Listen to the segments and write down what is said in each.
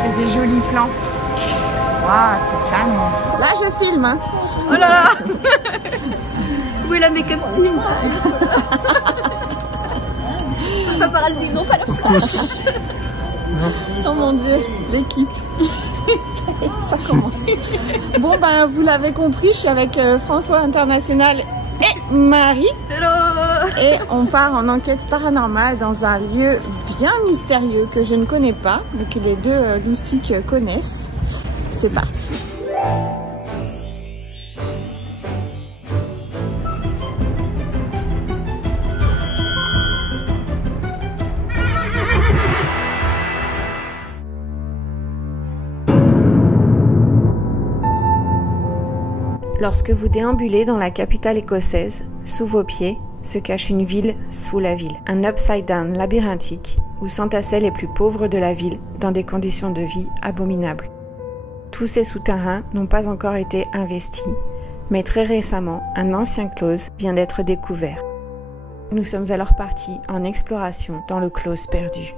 je fais des jolis plans. Waouh, c'est canon. Là, je filme. Hein. Oh là là. Où est la make-up team? C'est paparazzi, non pas la flash. Oh mon dieu, l'équipe. Ça commence. Bon, ben, vous l'avez compris, je suis avec François International et Marie. Hello. Et on part en enquête paranormale dans un lieu bien mystérieux que je ne connais pas, mais que les deux mystiques connaissent. C'est parti. Lorsque vous déambulez dans la capitale écossaise, sous vos pieds se cache une ville sous la ville. Un upside down labyrinthique où s'entassaient les plus pauvres de la ville dans des conditions de vie abominables. Tous ces souterrains n'ont pas encore été investis, mais très récemment, un ancien close vient d'être découvert. Nous sommes alors partis en exploration dans le close perdu.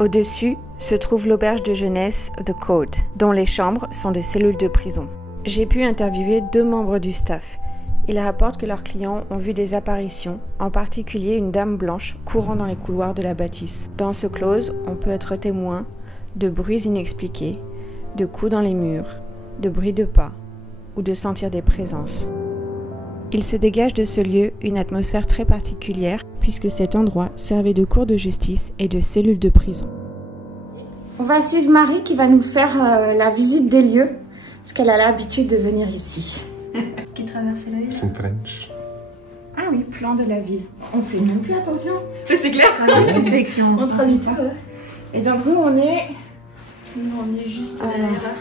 Au-dessus se trouve l'auberge de jeunesse The Code, dont les chambres sont des cellules de prison. J'ai pu interviewer 2 membres du staff. Ils rapportent que leurs clients ont vu des apparitions, en particulier une dame blanche courant dans les couloirs de la bâtisse. Dans ce close, on peut être témoin de bruits inexpliqués, de coups dans les murs, de bruits de pas ou de sentir des présences. Il se dégage de ce lieu une atmosphère très particulière puisque cet endroit servait de cour de justice et de cellule de prison. On va suivre Marie qui va nous faire la visite des lieux parce qu'elle a l'habitude de venir ici. Qui traverse la ville? C'est French. Ah oui, plan de la ville. On fait même plus attention. C'est clair. Ah oui, c'est écrit en On traduit tout. Ouais. Et donc nous on est... Nous on est juste derrière là.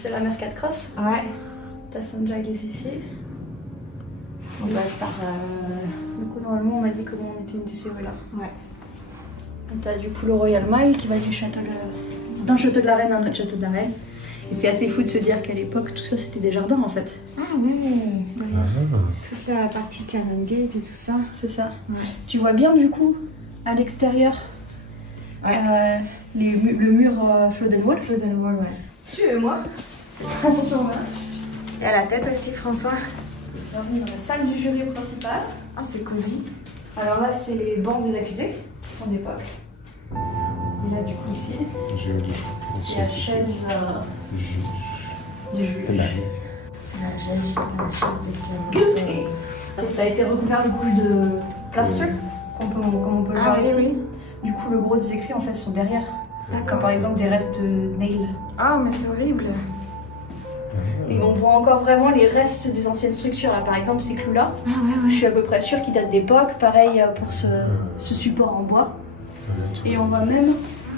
Tu as la mer 4 Cross. Ouais. T'as Saint-Jacques ici. On va par... Du coup normalement on m'a dit que on était une de ces rues là. Ouais. T'as du coup le Royal Mile qui va du château d'un château de la Reine à un autre château de la Reine. Et c'est assez fou de se dire qu'à l'époque tout ça c'était des jardins en fait. Ah ouais. Ouais. Toute la partie Canongate et tout ça. C'est ça. Ouais. Tu vois bien du coup à l'extérieur Ouais. le mur Flooded Wall. Flooded Wall, ouais. Suivez-moi. C'est attention là. Et à la tête aussi, François. Bienvenue dans la salle du jury principal. Ah, c'est cosy. Alors là, c'est les bancs des accusés, qui sont d'époque. Et là, du coup, ici, c'est la chaise du juge. C'est la chaise de Ça a été recouvert de couches de plaster, comme on peut le voir ici. Oui. Du coup, le gros des écrits, en fait, sont derrière. D'accord. Comme par exemple des restes de nails. Ah, mais c'est horrible. Et on voit encore vraiment les restes des anciennes structures. Là, par exemple, ces clous-là, Ah ouais, je suis à peu près sûre qu'ils datent d'époque. Pareil pour ce support en bois. Et on voit même,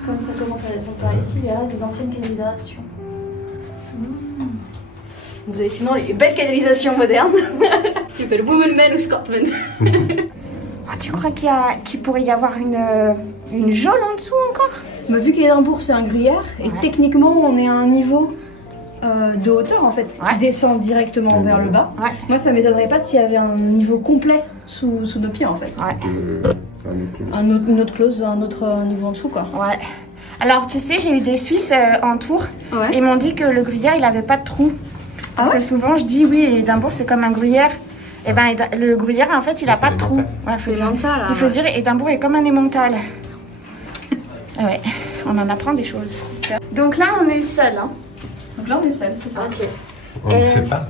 comme ça commence à descendre par ici, les restes des anciennes canalisations. Vous avez sinon les belles canalisations modernes. Tu s'appelle Womenman ou Scotsman. Ah, tu crois qu'il pourrait y avoir une geôle en dessous encore? Mais vu qu'Édimbourg c'est un gruyère, et techniquement on est à un niveau de hauteur en fait, qui descend directement vers le bas. Ouais. Moi ça m'étonnerait pas s'il y avait un niveau complet sous nos pieds en fait. Ouais. Une autre clause, un autre niveau en dessous quoi. Ouais. Alors tu sais, j'ai eu des Suisses en tour. Ouais. Ils m'ont dit que le gruyère il avait pas de trou. Parce que souvent je dis oui, Édimbourg c'est comme un gruyère. Et ben le gruyère en fait il a pas de trou. Ouais, il faut dire Édimbourg est comme un emmental. Ouais, on en apprend des choses. Donc là on est seul hein. Donc là on est seul, c'est ça. Ok. On ne sait pas.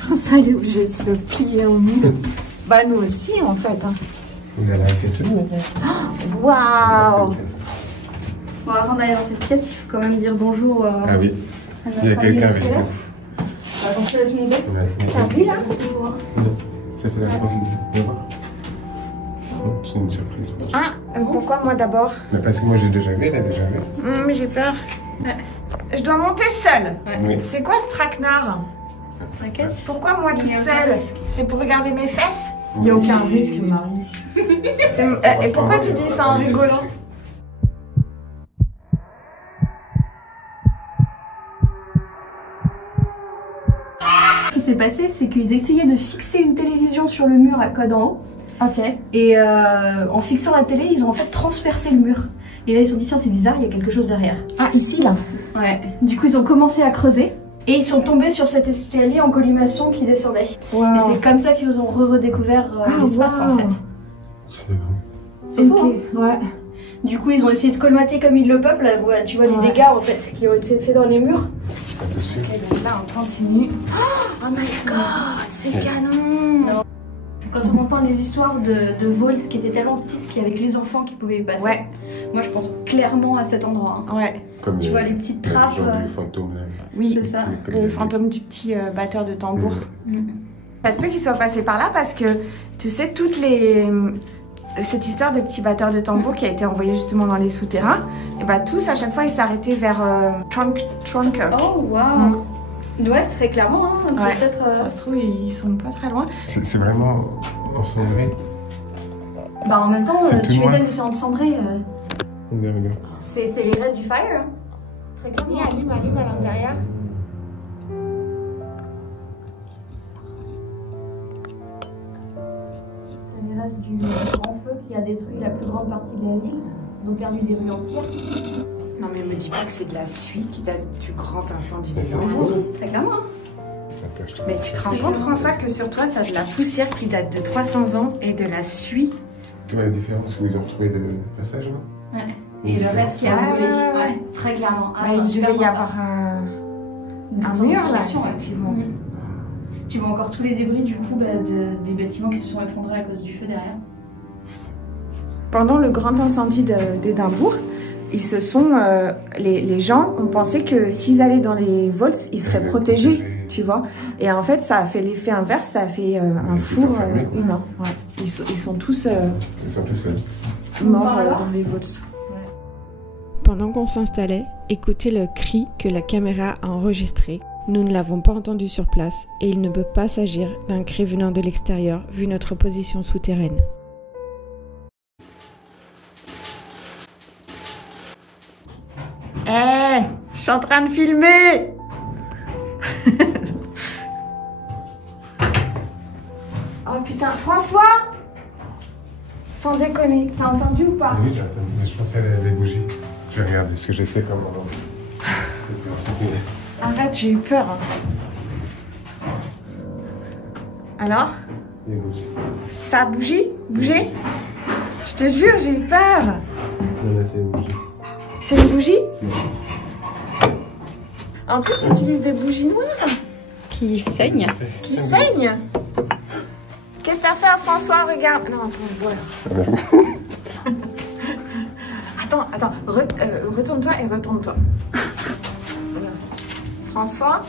François il est obligé de se plier en mille. Bah nous aussi en fait. Hein. Il a fait tout le monde. Waouh. Bon, avant d'aller dans cette pièce, il faut quand même dire bonjour Ah oui. à notre Il y a quelqu'un avec nous. nous. Donc je te laisse monter. T'as vu là? C'était la première fois. C'est une surprise pour toi. Ah, pourquoi moi d'abord? Mais parce que moi j'ai déjà vu, elle a déjà vu. Mais j'ai peur. Ouais. Je dois monter seule. Ouais. Oui. C'est quoi ce traquenard? T'inquiète. Pourquoi moi toute Il y a aucun seule? risque. C'est pour regarder mes fesses? Il n'y a aucun risque, Marie. Et pourquoi tu dis ça en rigolant? Ce qui s'est passé, c'est qu'ils essayaient de fixer une télévision sur le mur à code en haut. Ok. Et en fixant la télé, ils ont en fait transpercé le mur. Et là, ils se sont dit, tiens, c'est bizarre, il y a quelque chose derrière. Ah, ici, là. Ouais. Du coup, ils ont commencé à creuser. Et ils sont tombés sur cet escalier en colimaçon qui descendait. Wow. Et c'est comme ça qu'ils ont redécouvert l'espace, en fait. C'est fou, hein. Ouais. Du coup, ils ont essayé de colmater comme ils le peuvent. Là, voilà, tu vois les dégâts, en fait, qui ont été faits dans les murs. Ok, donc là, on continue. Oh my god, c'est canon. Non. Quand on entend les histoires de vols qui étaient tellement petites qu'il y avait que les enfants qui pouvaient y passer. Ouais. Moi, je pense clairement à cet endroit. Hein. Ouais. Comme Tu vois les petites trappes. Le fantôme là. Oui, c'est ça. le fantôme du petit batteur de tambour. Mm. Ça se peut qu'il soit passé par là parce que, tu sais, cette histoire des petits batteurs de tambour qui a été envoyée justement dans les souterrains, et bah tous, à chaque fois, ils s'arrêtaient vers Trunk. Oh, waouh. Ouais, très clairement. Hein. Ouais. Peut-être. Ça se trouve, ils sont pas très loin. C'est vraiment encendré. Bah, en même temps, tu m'étonnes que c'est encendré. Regarde. C'est les restes du fire. Hein. Très Vas-y, clairement. allume à l'intérieur. Les restes du grand feu qui a détruit la plus grande partie de la ville. Ils ont perdu des rues entières. Non, mais me dis pas que c'est de la suie qui date du grand incendie Mais des ça se Andes. trouve. Très clairement. Hein. Attends, je te... Mais tu te rends compte, François, que sur toi, t'as de la poussière qui date de 300 ans et de la suie. Tu vois la différence où ils ont retrouvé le passage là? Ouais. Et le reste qui a Ouais, brûlé. ouais. Ouais, très clairement. Ah, Bah, il c'est devait y super avoir un zone de mur là, protection, ouais. effectivement. Mhm. Tu vois encore tous les débris du coup des bâtiments qui se sont effondrés à cause du feu derrière. Pendant le grand incendie d'Édimbourg, ils se sont, les gens ont pensé que s'ils allaient dans les vaults, ils seraient protégés, tu vois. Et en fait, ça a fait l'effet inverse, ça a fait un four humain. Ouais. Ils sont tous morts dans les vaults. Pendant qu'on s'installait, écoutez le cri que la caméra a enregistré. Nous ne l'avons pas entendu sur place et il ne peut pas s'agir d'un cri venant de l'extérieur vu notre position souterraine. Hé, je suis en train de filmer. Oh putain, François! Sans déconner, t'as entendu ou pas? Oui, j'ai entendu, mais je pensais à les bougies. Je vais regarder ce que je sais comment. C'était... Arrête, j'ai eu peur. Alors? Les bougies. Ça a bougé? Je te jure, j'ai eu peur. Non, là, c'est les bougies. C'est une bougie? En plus, tu utilises des bougies noires Qui saignent. qui saignent. Qu'est-ce que t'as fait à François? Regarde. Non, attends, voilà. Attends, retourne-toi et retourne-toi. François?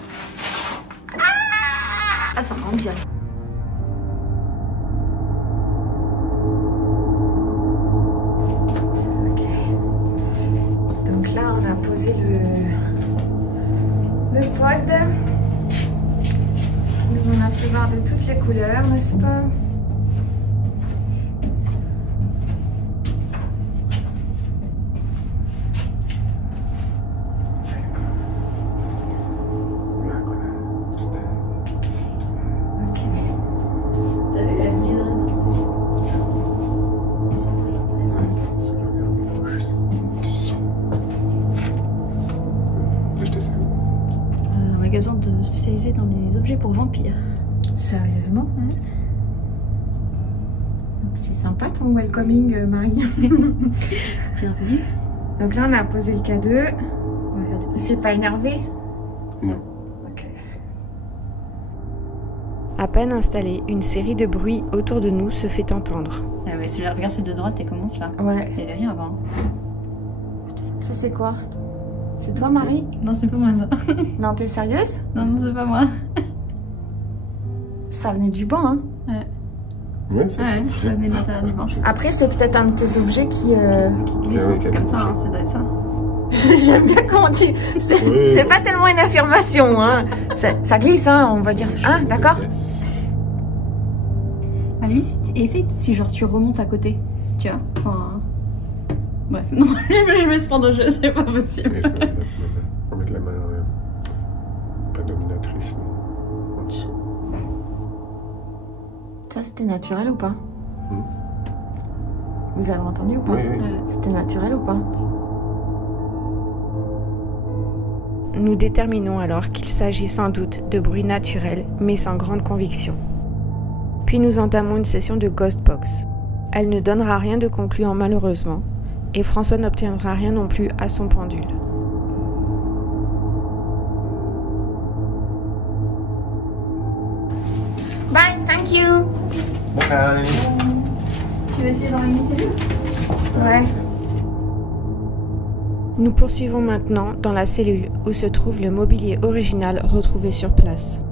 Ah, ça rend bien. Ok. Donc là, on a posé le pod. Il nous en a fait voir de toutes les couleurs, n'est-ce pas? Ok. T'as vu la vie Ils sont un magasin spécialisé dans les objets pour vampires. Sérieusement? Ouais. C'est sympa ton welcoming, Marie. Bienvenue. Donc là, on a posé le K2. On va faire des C'est pas énervé? Non. Ok. À peine installé, une série de bruits autour de nous se fait entendre. Ah ouais, regarde celle de droite, elle commence là. Ouais. Il n'y avait rien avant. Ça, c'est quoi? C'est toi, Marie? Non, c'est pas moi ça. Non, t'es sérieuse? Non, c'est pas moi. Ça venait du banc, hein? Ouais, c'est Ouais, ça venait de l'intérieur du banc. Après, c'est peut-être un de tes objets qui... Qui glisse Ouais, comme ça, hein, ça doit être ça. J'aime bien comment tu... C'est pas tellement une affirmation, hein. Ça glisse, hein, on va dire... Hein, d'accord? Allez, essaye si genre tu remontes à côté. Tu vois, enfin... Bref, non, je vais se prendre au jeu, c'est pas possible. On va mettre la main, pas dominatrice, mais en dessous. Ça, c'était naturel ou pas? Vous avez entendu ou pas? Oui, oui. C'était naturel ou pas? Nous déterminons alors qu'il s'agit sans doute de bruits naturels, mais sans grande conviction. Puis nous entamons une session de Ghost Box. Elle ne donnera rien de concluant malheureusement, et François n'obtiendra rien non plus à son pendule. Bye, thank you. Bye. Tu veux essayer dans la mini-cellule? Ouais. Nous poursuivons maintenant dans la cellule où se trouve le mobilier original retrouvé sur place.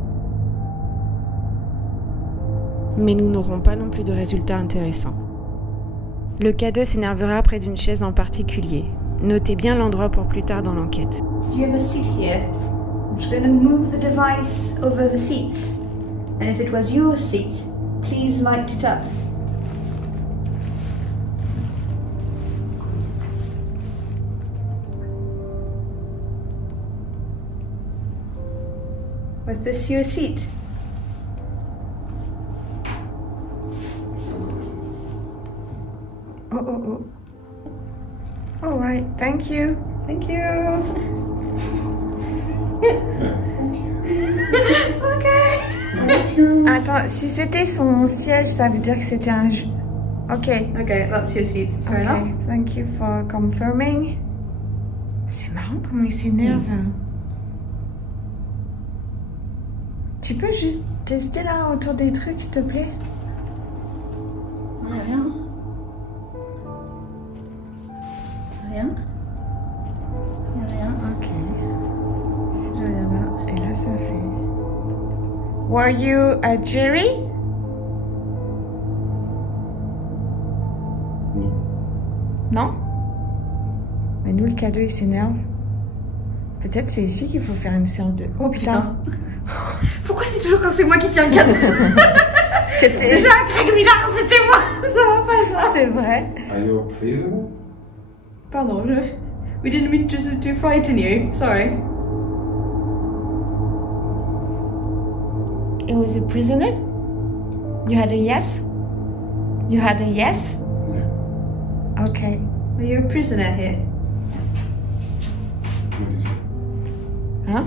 Mais nous n'aurons pas non plus de résultats intéressants. Le K2 s'énervera près d'une chaise en particulier. Notez bien l'endroit pour plus tard dans l'enquête. Do you have a seat here? I'm just going to move the device over the seats. And if it was your seat, please light it up. Was this your seat? Oh. All right, thank you. Thank you. Okay. Attends, si c'était son siège, ça veut dire que c'était un... Ok. Okay, that's your seat. Fair enough. Okay, thank you for confirming. C'est marrant comment il s'énerve. Tu peux juste tester là autour des trucs, s'il te plaît? Rien. Rien. Rien. Ok. Je viens là. Et là, ça fait... Were you a Jerry? Non? Mais nous, le K2, il s'énerve. Peut-être c'est ici qu'il faut faire une séance de... Oh putain. Pourquoi c'est toujours quand c'est moi qui tiens le cadeau? Parce que t'es... Déjà, Craig Millard, c'était moi. Ça va pas, ça. C'est vrai. Are you a prisoner? Pardon, we didn't mean to frighten you. Sorry. It was a prisoner? You had a yes? You had a yes? No. Okay. Are you a prisoner here? What is it? Hein?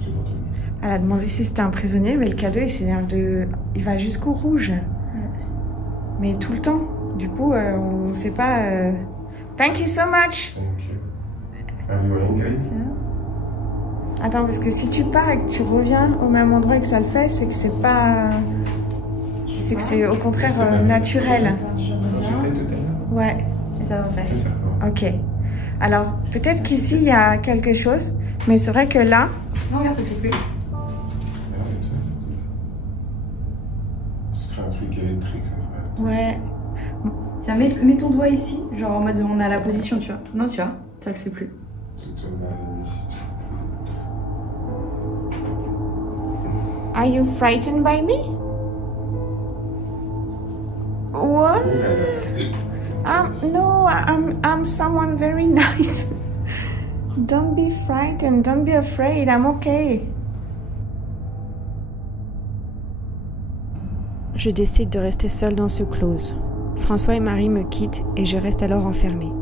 J'ai pas entendu. Elle a demandé si c'était un prisonnier, mais le K2, il s'énerve de... Il va jusqu'au rouge. Mais tout le temps. Du coup, on sait pas... Thank you so much! Thank you. Are you angry? Attends, parce que si tu pars et que tu reviens au même endroit et que ça le fait, c'est que c'est pas... C'est que c'est au contraire naturel. Je J'ai reviens. peut-être tout à l'heure. Ouais, Et ça va faire. Et ça commence. ok. Alors, peut-être qu'ici, il y a quelque chose, mais c'est vrai que là... Non, regarde, ça fait plus. Arrête, ce serait un truc électrique, ça ferait. Ouais. Tiens, mets ton doigt ici, genre en mode on a la position, tu vois. Non, tu vois, ça le fait plus. C'est tout mal. Are you frightened by me? What? No, I'm someone very nice. Don't be frightened, don't be afraid, I'm okay. Je décide de rester seule dans ce close. François et Marie me quittent et je reste alors enfermée.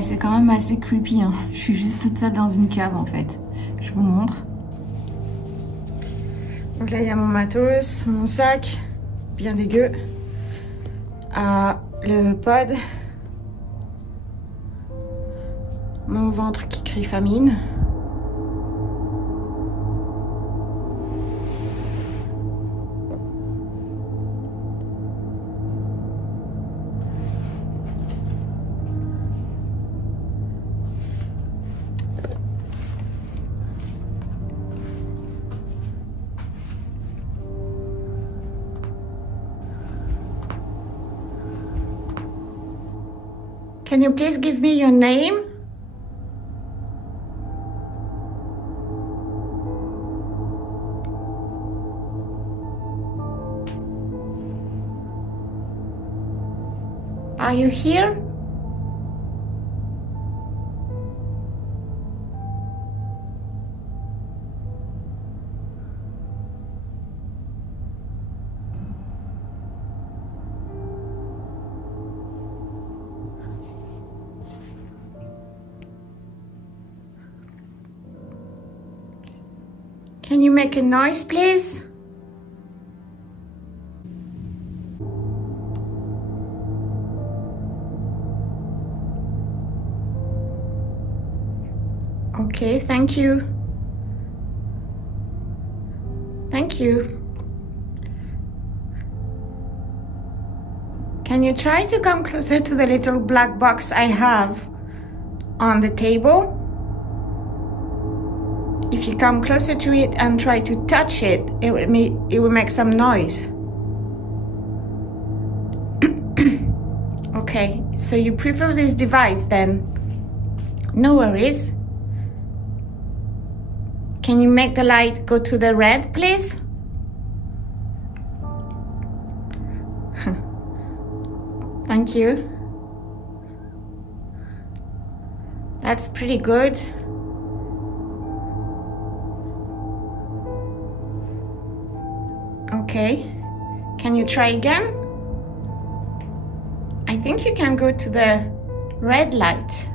C'est quand même assez creepy, hein. Je suis juste toute seule dans une cave en fait. Je vous montre. Donc là il y a mon matos, mon sac, bien dégueu. Le pod. Mon ventre qui crie famine. Can you please give me your name? Are you here? Can you make a noise, please? Okay, thank you. Thank you. Can you try to come closer to the little black box I have on the table? If you come closer to it and try to touch it, it will make some noise. Okay, so you prefer this device then? No worries. Can you make the light go to the red, please? Thank you. That's pretty good. Okay. Can you try again? I think you can go to the red light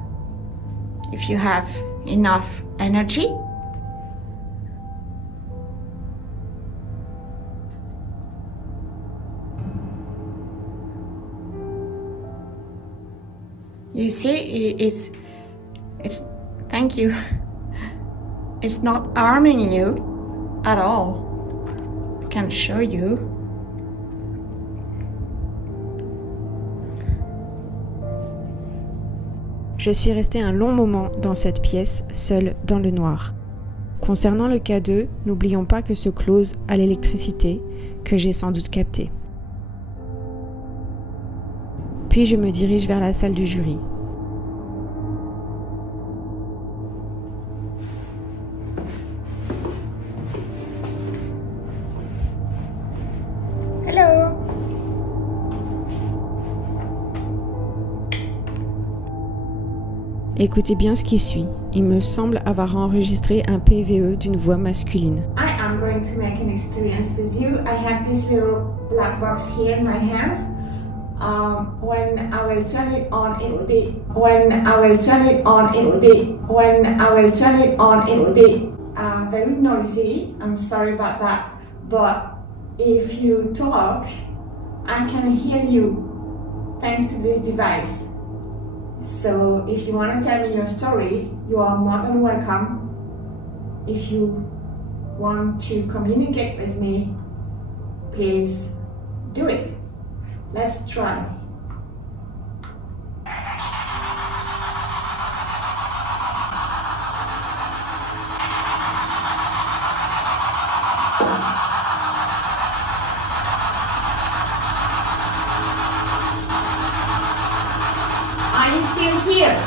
if you have enough energy. You see, it's thank you. It's not harming you at all. I can show you. Je suis restée un long moment dans cette pièce, seule dans le noir. Concernant le cas 2, n'oublions pas que ce close a l'électricité, que j'ai sans doute captée. Puis je me dirige vers la salle du jury. Hello. Écoutez bien ce qui suit. Il me semble avoir enregistré un PVE d'une voix masculine. I am going to make an experience with you. I have this little black box here in my hands. When I will turn it on, it will be. When I will turn it on, it will be. When I will turn it on, it will be. Very noisy. I'm sorry about that. But if you talk, I can hear you thanks to this device. So if you want to tell me your story, you are more than welcome. If you want to communicate with me, please do it. Let's try. Are you still here?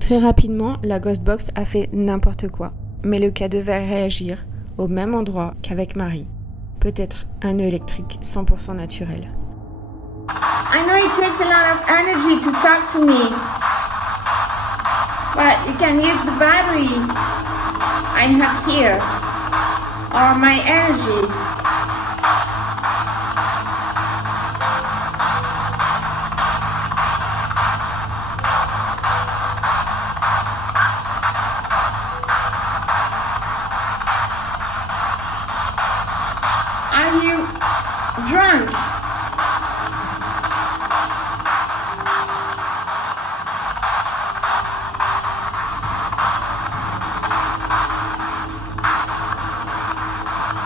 Très rapidement, la Ghost Box a fait n'importe quoi. Mais le cas devait réagir au même endroit qu'avec Marie. Peut-être un nœud électrique 100% naturel. I know it takes a lot of energy to talk to me, but you can use the battery I have here, or my energy. Are you drunk?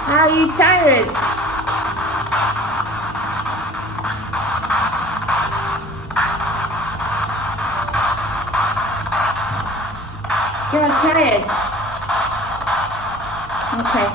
Are you tired? You're tired. Okay.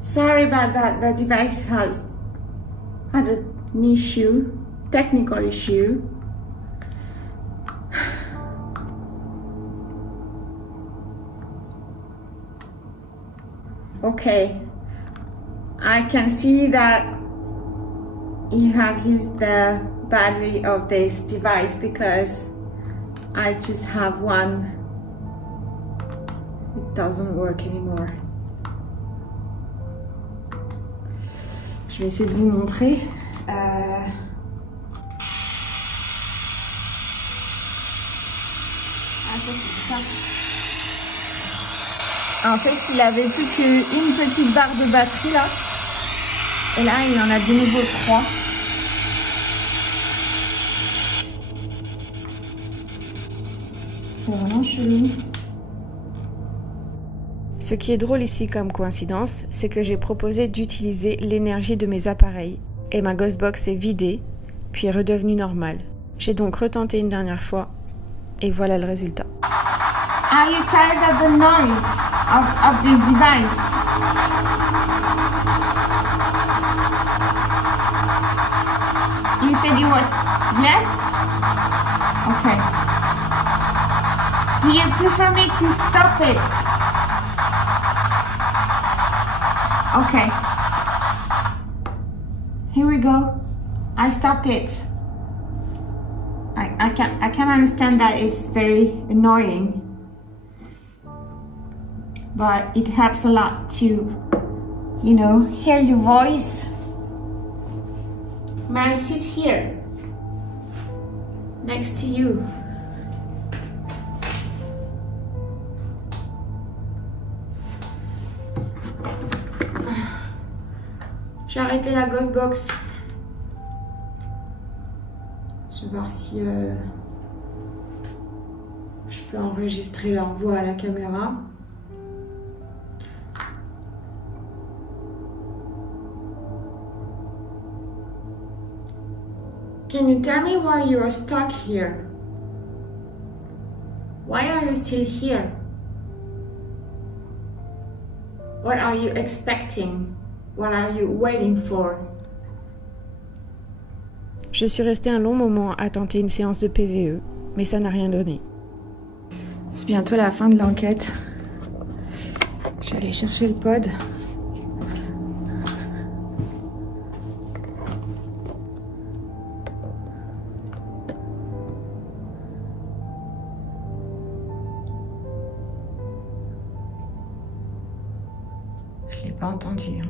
Sorry about that, the device had an issue, technical issue. Okay, I can see that you have used the battery of this device because I just have one. It doesn't work anymore. Je vais essayer de vous montrer. Ah, ça c'est ça. En fait, il avait plus qu'une petite barre de batterie là. Et là, il en a de nouveau 3. C'est vraiment chelou. Ce qui est drôle ici comme coïncidence, c'est que j'ai proposé d'utiliser l'énergie de mes appareils et ma Ghostbox est vidée, puis est redevenue normale. J'ai donc retenté une dernière fois et voilà le résultat. Are you tired of the noise of this device? You said you were... Yes? Okay. Do you prefer me to stop it? Okay. Here we go. I stopped it. I can understand that it's very annoying. But it helps a lot to, you know, hear your voice. May I sit here next to you? J'ai arrêté la Ghostbox. Je vais voir si je peux enregistrer leur voix à la caméra. Can you tell me why you are stuck here? Why are you still here? What are you expecting? What are you waiting for? Je suis restée un long moment à tenter une séance de PVE, mais ça n'a rien donné. C'est bientôt la fin de l'enquête. Je vais aller chercher le pod. Je l'ai pas entendu.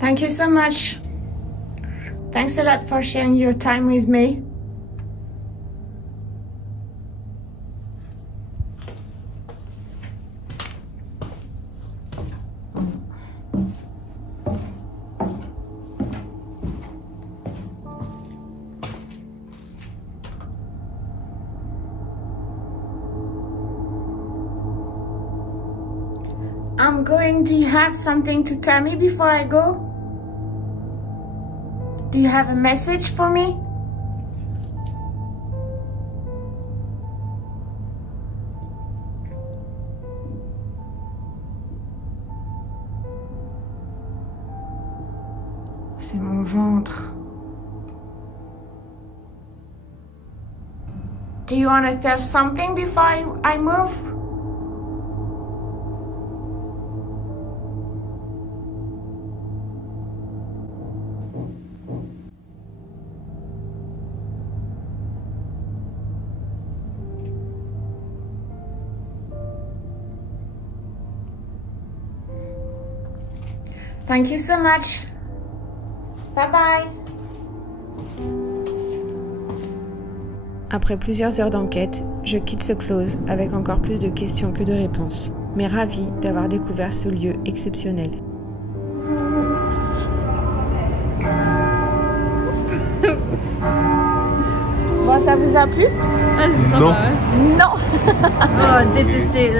Thank you so much. Thanks a lot for sharing your time with me. I'm going. Do you have something to tell me before I go? Do you have a message for me? C'est mon ventre. Do you want to tell something before I move? Thank you so much. Bye bye. Après plusieurs heures d'enquête, je quitte ce close avec encore plus de questions que de réponses, mais ravie d'avoir découvert ce lieu exceptionnel. Bon, ça vous a plu? Ah, c'est sympa, Non. ouais. Non. Oh, détesté.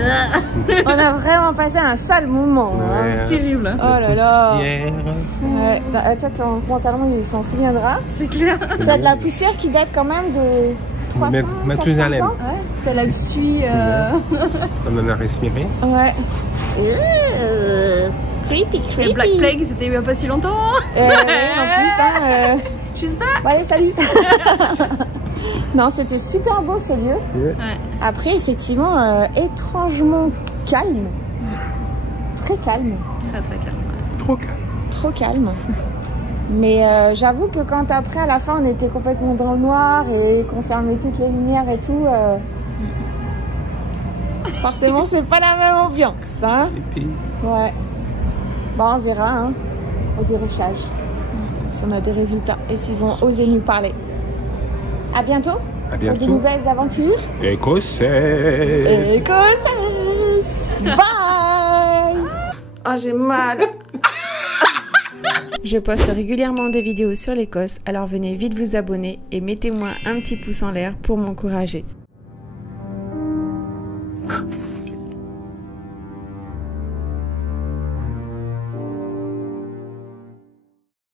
On a vraiment passé un sale moment. Hein. Ouais, C'est terrible. Oh là là. poussière. Ouais. Toi, ton pantalon, il s'en souviendra. C'est clair. Tu as de la poussière qui date quand même de 300, Mais 400 Mathusalem. ans. Ouais, t'as la suie. On en a respiré. Ouais. Creepy, creepy. Le Black Plague, c'était il y a pas si longtemps. Oui, en plus, hein. Je sais pas. Bon, allez, salut. Non, c'était super beau ce lieu. Ouais. Ouais. Après, effectivement, étrangement calme. Très calme. Très très calme. Trop calme. Trop calme. Mais j'avoue que quand après, à la fin, on était complètement dans le noir et qu'on fermait toutes les lumières et tout, forcément, c'est pas la même ambiance. Hein. Et puis, Ouais. Bon, on verra hein, au dérochage si on a des résultats et s'ils ont osé nous parler. À bientôt. à Pour de bientôt. nouvelles aventures. Écossaise. Écossaise. Bye. Oh, j'ai mal. Je poste régulièrement des vidéos sur l'Écosse, alors venez vite vous abonner et mettez-moi un petit pouce en l'air pour m'encourager.